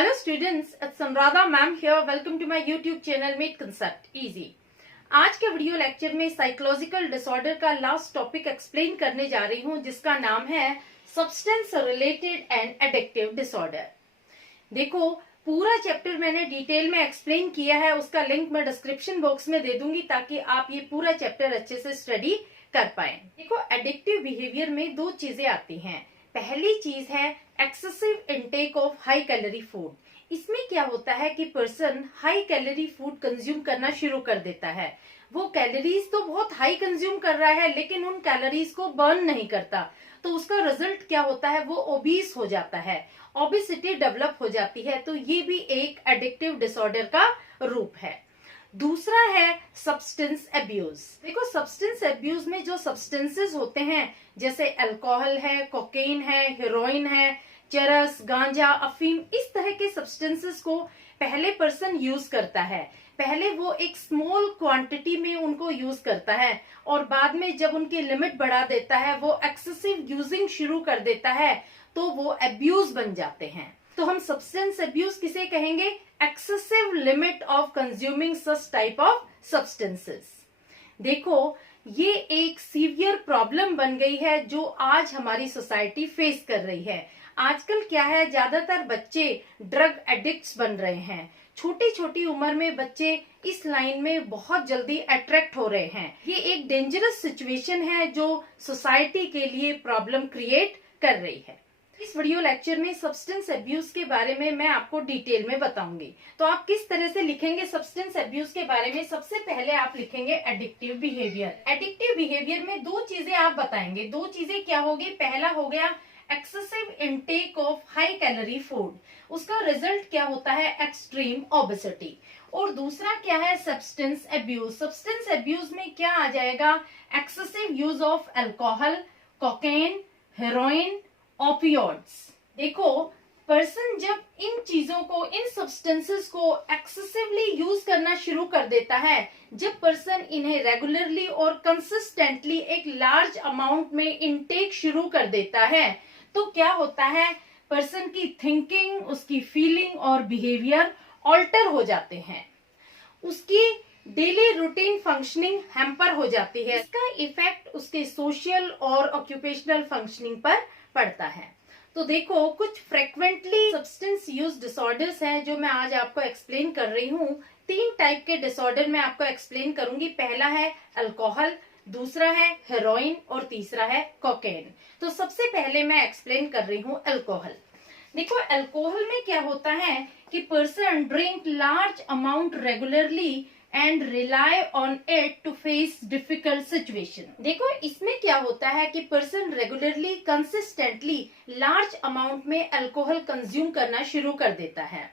Hello students, it's Samrada ma'am here. Welcome to my YouTube channel Made Concept Easy. आज के video lecture में psychological disorder का last topic explain करने जा रही हूँ, जिसका नाम है substance related and addictive disorder. देखो, पूरा चैप्टर मैंने डिटेल में एक्सप्लेन किया है, उसका लिंक मैं डिस्क्रिप्शन बॉक्स में दे दूंगी ताकि आप ये पूरा चैप्टर अच्छे से स्टडी कर पाए। देखो, एडिक्टिव बिहेवियर में दो चीजें आती हैं। पहली चीज है excessive intake of high calorie food. इसमें क्या होता है कि person high calorie food consume करना शुरू कर देता है। वो कैलोरीज तो बहुत हाई कंज्यूम कर रहा है, लेकिन उन कैलोरीज को बर्न नहीं करता, तो उसका रिजल्ट क्या होता है, वो ओबीस हो जाता है, ओबेसिटी डेवलप हो जाती है। तो ये भी एक एडिक्टिव डिसऑर्डर का रूप है। दूसरा है सब्सटेंस अब्यूज। देखो, सब्सटेंस अब्यूज में जो सब्सटेंसेस होते हैं, जैसे अल्कोहल है, कोकेन है, हेरोइन है, चरस, गांजा, अफीम, इस तरह के सब्सटेंसेस को पहले पर्सन यूज करता है। पहले वो एक स्मॉल क्वांटिटी में उनको यूज करता है और बाद में जब उनकी लिमिट बढ़ा देता है, वो एक्सेसिव यूजिंग शुरू कर देता है, तो वो अब्यूज बन जाते हैं। तो हम सब्सटेंस अब्यूज किसे कहेंगे? Excessive limit of consuming such type of substances. देखो, ये एक सीवियर प्रॉब्लम बन गई है जो आज हमारी सोसाइटी फेस कर रही है। आजकल क्या है, ज्यादातर बच्चे ड्रग एडिक्ट्स बन रहे हैं। छोटी छोटी उम्र में बच्चे इस लाइन में बहुत जल्दी अट्रैक्ट हो रहे हैं। ये एक डेंजरस सिचुएशन है जो सोसाइटी के लिए प्रॉब्लम क्रिएट कर रही है। इस वीडियो लेक्चर में सब्सटेंस अब्यूज के बारे में मैं आपको डिटेल में बताऊंगी। तो आप किस तरह से लिखेंगे सब्सटेंस अब्यूज के बारे में? सबसे पहले आप लिखेंगे एडिक्टिव बिहेवियर। एडिक्टिव बिहेवियर में दो चीजें आप बताएंगे। दो चीजें क्या होगी? पहला हो गया excessive intake of high calorie food, उसका रिजल्ट क्या होता है? Extreme obesity. और दूसरा क्या है? Substance abuse. सब्सटेंस अब्यूज में क्या आ जाएगा? Excessive use of alcohol, cocaine, heroin, opioids. देखो, पर्सन जब इन चीजों को, इन सब्सटेंसेस को एक्सेसिवली यूज करना शुरू कर देता है, जब पर्सन इन्हें रेगुलरली और कंसिस्टेंटली एक लार्ज अमाउंट में इनटेक शुरू कर देता है, तो क्या होता है? पर्सन की थिंकिंग, उसकी फीलिंग और बिहेवियर ऑल्टर हो जाते हैं। उसकी डेली रूटीन फंक्शनिंग हैम्पर हो जाती है। इसका इफेक्ट उसके सोशल और ऑक्यूपेशनल फंक्शनिंग पर पड़ता है। तो देखो, कुछ फ्रिक्वेंटली सब्सटेंस यूज डिसऑर्डर्स हैं जो मैं आज आपको एक्सप्लेन कर रही हूँ। 3 टाइप के डिसऑर्डर मैं आपको एक्सप्लेन करूंगी। पहला है अल्कोहल, दूसरा है हेरोइन और तीसरा है कोकेन। तो सबसे पहले मैं एक्सप्लेन कर रही हूँ अल्कोहल। देखो, अल्कोहल में क्या होता है कि person drink large amount regularly and rely on it to face difficult situation. देखो, इसमें क्या होता है कि person regularly consistently large amount में अल्कोहल कंज्यूम करना शुरू कर देता है।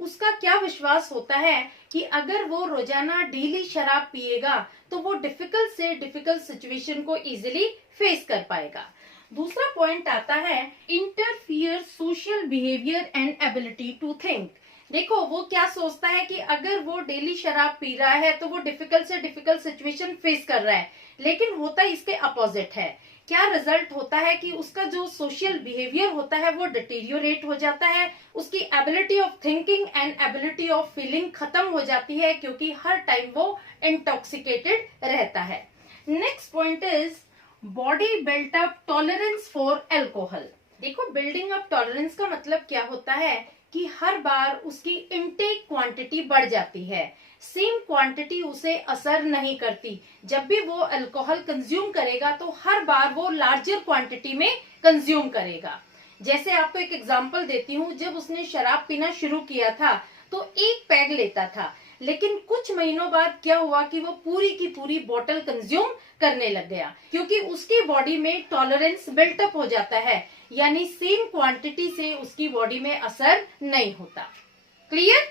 उसका क्या विश्वास होता है कि अगर वो रोजाना डेली शराब पिएगा तो वो डिफिकल्ट से डिफिकल्ट सिचुएशन को इजीली फेस कर पाएगा। दूसरा पॉइंट आता है interfere social behaviour and ability to think. देखो, वो क्या सोचता है कि अगर वो डेली शराब पी रहा है तो वो डिफिकल्ट से डिफिकल्ट सिचुएशन फेस कर रहा है, लेकिन होता इसके अपोजिट है। क्या रिजल्ट होता है कि उसका जो सोशल बिहेवियर होता है वो डिटेरियोरेट हो जाता है, उसकी ability of thinking and ability of feeling खत्म हो जाती है, क्योंकि हर टाइम वो इंटॉक्सिकेटेड रहता है। Next point is body built up tolerance for alcohol. देखो, बिल्डिंग अप टॉलरेंस का मतलब क्या होता है कि हर बार उसकी इनटेक क्वांटिटी बढ़ जाती है। सेम क्वांटिटी उसे असर नहीं करती। जब भी वो अल्कोहल कंज्यूम करेगा तो हर बार वो लार्जर क्वांटिटी में कंज्यूम करेगा। जैसे आपको एक एग्जांपल देती हूँ, जब उसने शराब पीना शुरू किया था तो 1 पैग लेता था, लेकिन कुछ महीनों बाद क्या हुआ कि वो पूरी की पूरी बोतल कंज्यूम करने लग गया, क्योंकि उसकी बॉडी में टॉलरेंस बिल्टअप हो जाता है, यानी सेम क्वांटिटी से उसकी बॉडी में असर नहीं होता। Clear?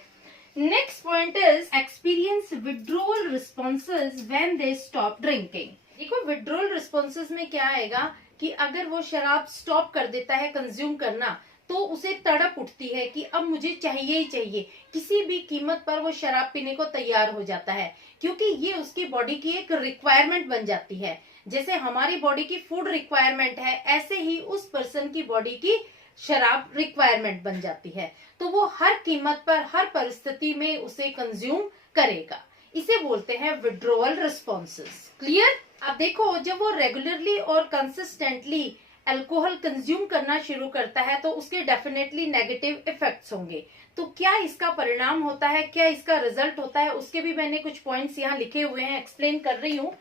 Next point is experience withdrawal responses when they stop drinking. देखो, विड्रॉल रिस्पॉन्सेज में क्या आएगा कि अगर वो शराब स्टॉप कर देता है कंज्यूम करना, तो उसे तड़प उठती है कि अब मुझे चाहिए ही चाहिए। किसी भी कीमत पर वो शराब पीने को तैयार हो जाता है, क्योंकि ये उसकी बॉडी की एक रिक्वायरमेंट बन जाती है। जैसे हमारी बॉडी की फूड रिक्वायरमेंट है, ऐसे ही उस पर्सन की बॉडी की शराब रिक्वायरमेंट बन जाती है, तो वो हर कीमत पर हर परिस्थिति में उसे कंज्यूम करेगा। इसे बोलते हैं विड्रॉवल रिस्पॉन्सेस। क्लियर? अब देखो, जब वो रेगुलरली और कंसिस्टेंटली अल्कोहल कंज्यूम करना शुरू करता है तो उसके डेफिनेटली नेगेटिव इफेक्ट्स होंगे। तो क्या इसका परिणाम होता है, क्या इसका रिजल्ट होता है, उसके भी मैंने कुछ पॉइंट्स यहाँ लिखे हुए हैं, एक्सप्लेन कर रही हूँ।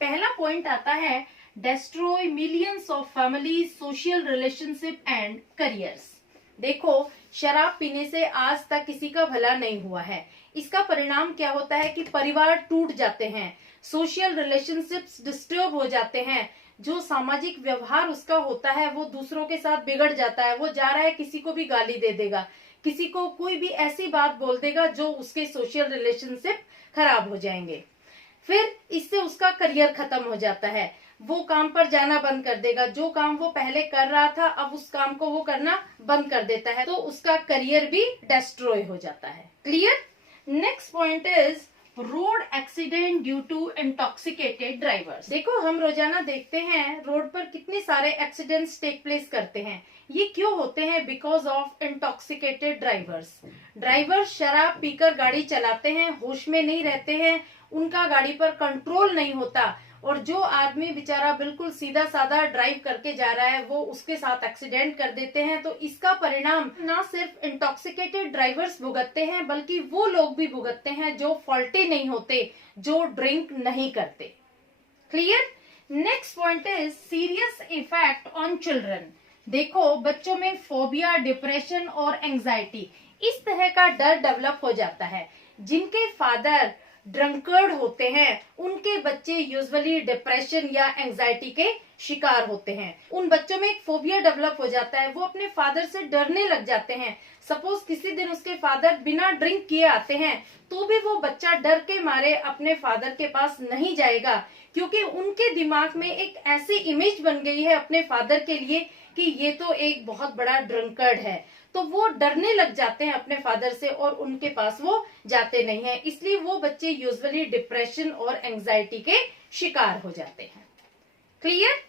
पहला पॉइंट आता है destroy millions of families, social relationship and careers। देखो, शराब पीने से आज तक किसी का भला नहीं हुआ है। इसका परिणाम क्या होता है कि परिवार टूट जाते हैं, सोशल रिलेशनशिप्स डिस्टर्ब हो जाते हैं, जो सामाजिक व्यवहार उसका होता है वो दूसरों के साथ बिगड़ जाता है। वो जा रहा है, किसी को भी गाली दे देगा, किसी को कोई भी ऐसी बात बोल देगा जो उसके सोशल रिलेशनशिप खराब हो जाएंगे। फिर इससे उसका करियर खत्म हो जाता है, वो काम पर जाना बंद कर देगा, जो काम वो पहले कर रहा था अब उस काम को वो करना बंद कर देता है, तो उसका करियर भी डिस्ट्रॉय हो जाता है। Clear? Next point is road accident due to intoxicated drivers. देखो, हम रोजाना देखते हैं रोड पर कितने सारे एक्सीडेंट्स टेक प्लेस करते हैं। ये क्यों होते हैं? Because of intoxicated drivers. Drivers शराब पीकर गाड़ी चलाते हैं, होश में नहीं रहते हैं, उनका गाड़ी पर कंट्रोल नहीं होता, और जो आदमी बेचारा बिल्कुल सीधा साधा ड्राइव करके जा रहा है वो उसके साथ एक्सीडेंट कर देते हैं। तो इसका परिणाम ना सिर्फ इंटॉक्सिकेटेड ड्राइवर्स भुगतते हैं, बल्कि वो लोग भी भुगतते हैं जो फॉल्टी नहीं होते, जो ड्रिंक नहीं करते। Clear? Next point is serious effect on children. देखो, बच्चों में फोबिया, डिप्रेशन और एंजाइटी, इस तरह का डर डेवलप हो जाता है। जिनके फादर ड्रंकर्ड होते हैं उनके बच्चे यूजुअली डिप्रेशन या एंजाइटी के शिकार होते हैं। उन बच्चों में एक फोबिया डेवलप हो जाता है, वो अपने फादर से डरने लग जाते हैं। सपोज किसी दिन उसके फादर बिना ड्रिंक किए आते हैं तो भी वो बच्चा डर के मारे अपने फादर के पास नहीं जाएगा, क्योंकि उनके दिमाग में एक ऐसी इमेज बन गई है अपने फादर के लिए कि ये तो एक बहुत बड़ा ड्रंकर्ड है। तो वो डरने लग जाते हैं अपने फादर से और उनके पास वो जाते नहीं हैं। इसलिए वो बच्चे यूजुअली डिप्रेशन और एंजाइटी के शिकार हो जाते हैं। Clear?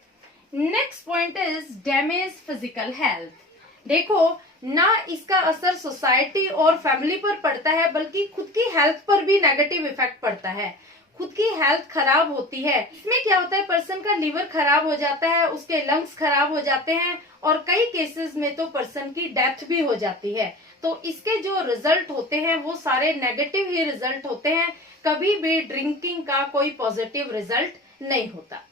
Next point is damage physical health. देखो, ना इसका असर सोसाइटी और फैमिली पर पड़ता है, बल्कि खुद की हेल्थ पर भी नेगेटिव इफेक्ट पड़ता है। खुद की हेल्थ खराब होती है। इसमें क्या होता है, पर्सन का लीवर खराब हो जाता है, उसके लंग्स खराब हो जाते हैं, और कई केसेस में तो पर्सन की डेथ भी हो जाती है। तो इसके जो रिजल्ट होते हैं वो सारे नेगेटिव ही रिजल्ट होते हैं, कभी भी ड्रिंकिंग का कोई पॉजिटिव रिजल्ट नहीं होता।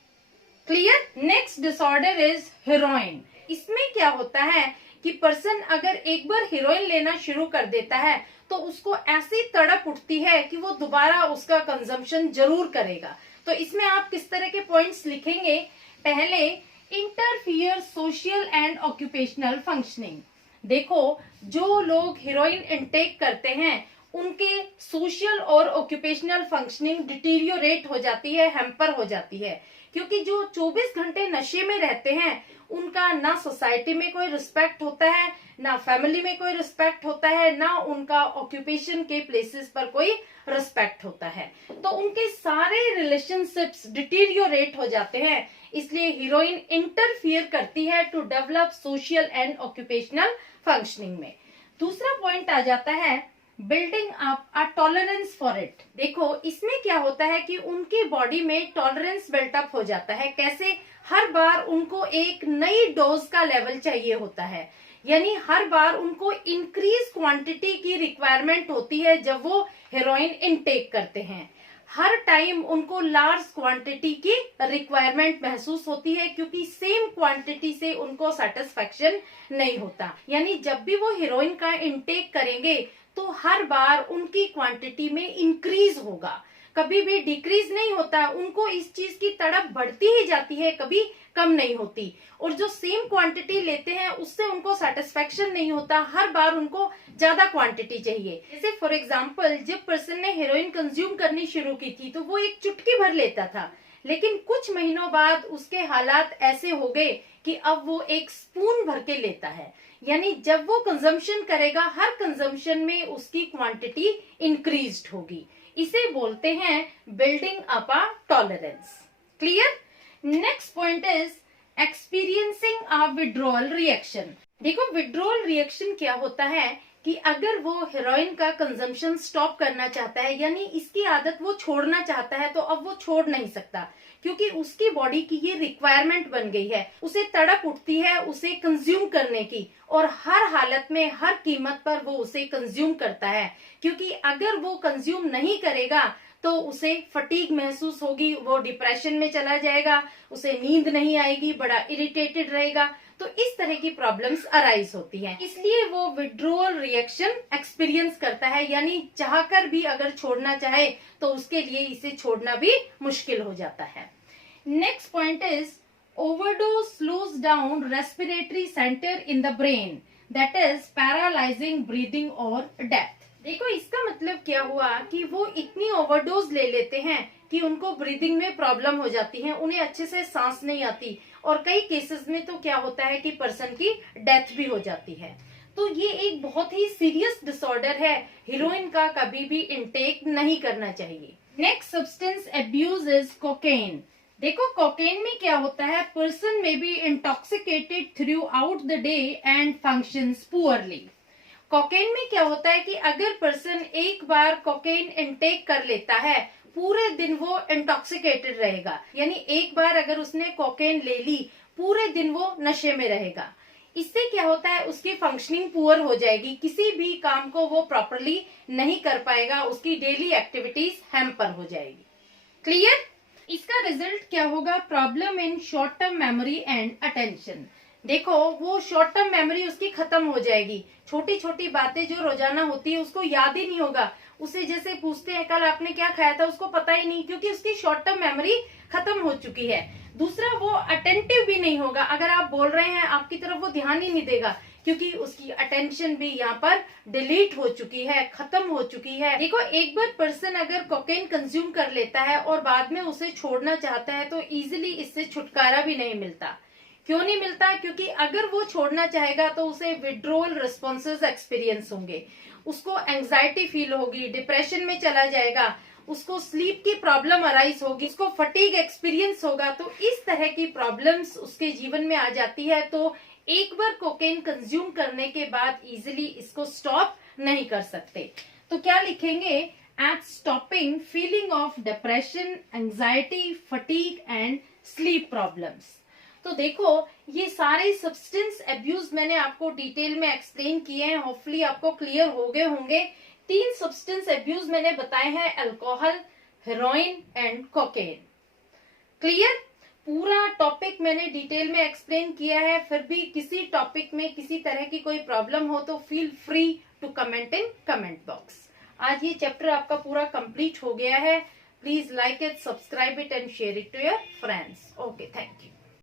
Clear? Next disorder is heroin. इसमें क्या होता है कि पर्सन अगर एक बार हीरोइन लेना शुरू कर देता है तो उसको ऐसी तड़प उठती है कि वो दोबारा उसका कंजम्पशन जरूर करेगा। तो इसमें आप किस तरह के पॉइंट्स लिखेंगे? पहले, interfere social and occupational functioning. देखो, जो लोग हीरोइन इनटेक करते हैं उनके सोशल और ऑक्यूपेशनल फंक्शनिंग डिटीरियोरेट हो जाती है, हैम्पर हो जाती है, क्योंकि जो 24 घंटे नशे में रहते हैं उनका ना सोसाइटी में कोई रिस्पेक्ट होता है, ना फैमिली में कोई रिस्पेक्ट होता है, ना उनका ऑक्यूपेशन के प्लेसेस पर कोई रिस्पेक्ट होता है। तो उनके सारे रिलेशनशिप्स डिटीरियोरेट हो जाते हैं। इसलिए हीरोइन इंटरफियर करती है to develop social and occupational functioning में। दूसरा पॉइंट आ जाता है building up a tolerance for it. देखो, इसमें क्या होता है कि उनकी बॉडी में टॉलरेंस बिल्टअप हो जाता है। कैसे? हर बार उनको एक नई डोज का लेवल चाहिए होता है, यानी हर बार उनको इंक्रीज क्वांटिटी की रिक्वायरमेंट होती है जब वो हेरोइन इनटेक करते हैं। हर टाइम उनको लार्ज क्वांटिटी की रिक्वायरमेंट महसूस होती है, क्योंकि सेम क्वांटिटी से उनको सेटिस्फेक्शन नहीं होता। यानी जब भी वो हेरोइन का इनटेक करेंगे तो हर बार उनकी क्वांटिटी में इंक्रीज होगा, कभी भी डिक्रीज नहीं होता। उनको इस चीज की तड़प बढ़ती ही जाती है, कभी कम नहीं होती। और जो सेम क्वांटिटी लेते हैं उससे उनको सेटिस्फेक्शन नहीं होता, हर बार उनको ज्यादा क्वांटिटी चाहिए। जैसे फॉर एग्जांपल, जब पर्सन ने हेरोइन कंज्यूम करनी शुरू की थी तो वो एक चुटकी भर लेता था, लेकिन कुछ महीनों बाद उसके हालात ऐसे हो गए कि अब वो एक स्पून भर के लेता है। यानी जब वो कंजम्पशन करेगा, हर कंजम्पशन में उसकी क्वांटिटी इंक्रीज्ड होगी। इसे बोलते हैं building up a tolerance. Clear? Next point is experiencing a withdrawal reaction. देखो, विड्रॉल रिएक्शन क्या होता है कि अगर वो हेरोइन का कंजम्पशन स्टॉप करना चाहता है, यानी इसकी आदत वो छोड़ना चाहता है, तो अब वो छोड़ नहीं सकता, क्योंकि उसकी बॉडी की ये रिक्वायरमेंट बन गई है, उसे तड़प उठती है उसे कंज्यूम करने की, और हर हालत में हर कीमत पर वो उसे कंज्यूम करता है। क्योंकि अगर वो कंज्यूम नहीं करेगा तो उसे फटीग महसूस होगी, वो डिप्रेशन में चला जाएगा, उसे नींद नहीं आएगी, बड़ा इरिटेटेड रहेगा। तो इस तरह की प्रॉब्लम्स अराइज होती हैं, इसलिए वो विड्रोअल रिएक्शन एक्सपीरियंस करता है, यानी चाहकर भी अगर छोड़ना चाहे तो उसके लिए इसे छोड़ना भी मुश्किल हो जाता है। Next point is overdose slows down respiratory centre in the brain, that is paralysing breathing और डेथ। देखो, इसका मतलब क्या हुआ कि वो इतनी ओवरडोज ले लेते हैं कि उनको ब्रीदिंग में प्रॉब्लम हो जाती है, उन्हें अच्छे से सांस नहीं आती, और कई केसेस में तो क्या होता है कि पर्सन की डेथ भी हो जाती है। तो ये एक बहुत ही सीरियस डिसऑर्डर है, हीरोइन का कभी भी इंटेक नहीं करना चाहिए। Next substance abuse is cocaine. देखो, कोकेन में क्या होता है, पर्सन में be intoxicated throughout the day and functions poorly. Cocaine में क्या होता है कि अगर पर्सन एक बार कोकेन इनटेक कर लेता है, पूरे दिन वो इंटॉक्सिकेटेड रहेगा, यानी एक बार अगर उसने कोकेन ले ली, पूरे दिन वो नशे में रहेगा। इससे क्या होता है, उसकी फंक्शनिंग पुअर हो जाएगी, किसी भी काम को वो प्रॉपरली नहीं कर पाएगा, उसकी डेली एक्टिविटीज हैम्पर हो जाएगी। क्लियर? इसका रिजल्ट क्या होगा, problem in short term memory and attention. देखो, वो शॉर्ट टर्म मेमोरी उसकी खत्म हो जाएगी, छोटी छोटी बातें जो रोजाना होती है उसको याद ही नहीं होगा, उसे जैसे पूछते हैं कल आपने क्या खाया था, उसको पता ही नहीं, क्योंकि उसकी शॉर्ट टर्म मेमोरी खत्म हो चुकी है। दूसरा, वो अटेंटिव भी नहीं होगा, अगर आप बोल रहे हैं आपकी तरफ वो ध्यान ही नहीं देगा, क्योंकि उसकी अटेंशन भी यहाँ पर डिलीट हो चुकी है, खत्म हो चुकी है। देखो, एक बार पर्सन अगर कोकेन कंज्यूम कर लेता है और बाद में उसे छोड़ना चाहता है तो इजिली इससे छुटकारा भी नहीं मिलता। क्यों नहीं मिलता? क्योंकि अगर वो छोड़ना चाहेगा तो उसे विड्रोअल रिस्पॉन्सेज एक्सपीरियंस होंगे, उसको एंजाइटी फील होगी, डिप्रेशन में चला जाएगा, उसको स्लीप की प्रॉब्लम अराइज होगी, उसको फटीग एक्सपीरियंस होगा। तो इस तरह की प्रॉब्लम्स उसके जीवन में आ जाती है। तो एक बार कोकेन कंज्यूम करने के बाद इजिली इसको स्टॉप नहीं कर सकते। तो क्या लिखेंगे, at stopping feeling of depression, anxiety, fatigue and sleep problems. तो देखो, ये सारे सब्सटेंस एब्यूज मैंने आपको डिटेल में एक्सप्लेन किए हैं, होपफुली आपको क्लियर हो गए होंगे। 3 सब्सटेंस एब्यूज मैंने बताए हैं, alcohol, heroin and cocaine. Clear? पूरा टॉपिक मैंने डिटेल में एक्सप्लेन किया है। फिर भी किसी टॉपिक में किसी तरह की कोई प्रॉब्लम हो तो feel free to comment in comment box. आज ये चैप्टर आपका पूरा कंप्लीट हो गया है। Please like it, subscribe it and share it to your friends. Okay, thank you.